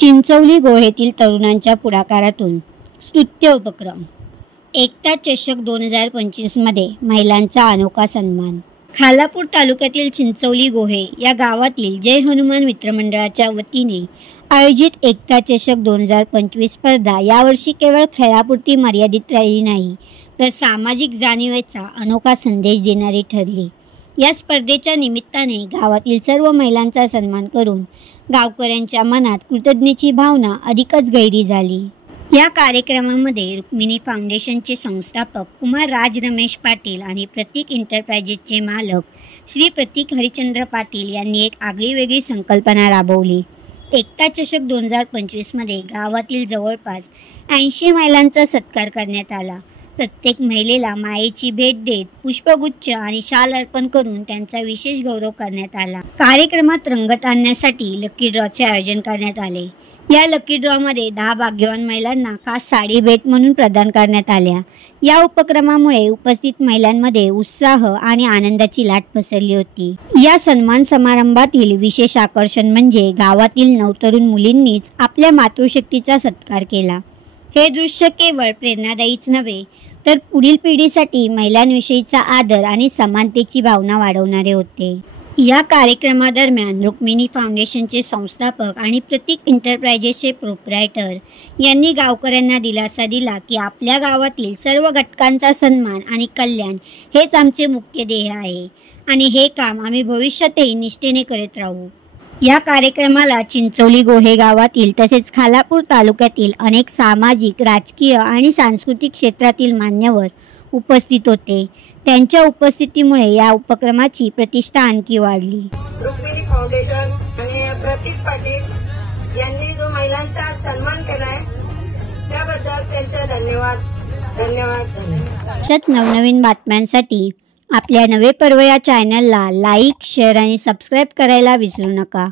चिंचोली गोहेतील तरुणांच्या पुढाकारातून स्तुत्य उपक्रम एकता चषक 2025 मध्ये महिलांचा अनोखा सन्मान। खालापूर तालुक्यातील चिंचोली गोहे या गावातील जय हनुमान मित्रमंडळाच्या वतीने आयोजित एकता चषक 2025 स्पर्धा यावर्षी केवळ खेळापुरती मर्यादित राहिली नाही, तर सामाजिक जाणीवेचा अनोखा संदेश देणारी ठरली। या स्पर्धेच्या निमित्ताने गावातील सर्व महिलांचा सन्मान करून गावकऱ्यांच्या मनात कृतज्ञतेची भावना अधिकच गहिरी झाली। या कार्यक्रमामध्ये रुक्मिणी फाउंडेशनचे संस्थापक कुमार राज रमेश पाटील आणि प्रतीक एंटरप्राइजेसचे मालक श्री प्रतीक हरिचंद्र पाटील यांनी एक आगळीवेगळी संकल्पना राबवली। एकता चषक 2025 मध्ये गावातील जवळपास 80 महिलांचा सत्कार करण्यात आला। प्रत्येक महिलेला मायेची भेट देत पुष्पगुच्छ आणि शाल अर्पण करून त्यांचा विशेष गौरव करण्यात आला। कार्यक्रमात रंगत आणण्यासाठी लकी ड्रॉचे आयोजन करण्यात आले। या लकी ड्रॉमध्ये 10 भाग्यवान महिलांना खास साडी भेट म्हणून प्रदान करण्यात आल्या। या उपक्रमामुळे उपस्थित महिलांमध्ये उत्साह आणि आनंदाची लाट पसरली होती। या सन्मान समारंभातील विशेष आकर्षण म्हणजे गावातील नवतरुण मुलींनीच आपल्या मातृशक्तीचा सत्कार केला। हे दृश्य केवळ प्रेरणादायीच नव्हे, तर पुढील पिढीसाठी महिलांविषयीचा आदर आणि समानतेची भावना वाढवणारे होते। या कार्यक्रमादरम्यान रुक्मिणी फाउंडेशनचे संस्थापक आणि प्रतीक एंटरप्राइजेसचे प्रोप्रायटर यांनी गावकऱ्यांना दिलासा दिला की आपल्या गावातील सर्व घटकांचा सन्मान आणि कल्याण हेच आमचे मुख्य ध्येय आहे आणि हे काम आम्ही भविष्यातही निष्ठेने करत राहू। या कार्यक्रमाला चिंचोली गोहे गावातील तसेच खालापूर तालुक्यातील अनेक सामाजिक, राजकीय आणि सांस्कृतिक क्षेत्रातील मान्यवर उपस्थित होते। त्यांच्या उपस्थितीमुळे या उपक्रमाची प्रतिष्ठा आणखी वाढली। रुक्मिणी फाउंडेशन आणि प्रतीक पाटील यांनी जो महिलांचा सन्मान केलाय त्याबद्दल त्यांचे धन्यवाद। अशाच नवनवीन बातम्यांसाठी आपल्या नवे पर्व या चॅनलला लाईक, शेअर आणि सबस्क्राईब करायला विसरू नका।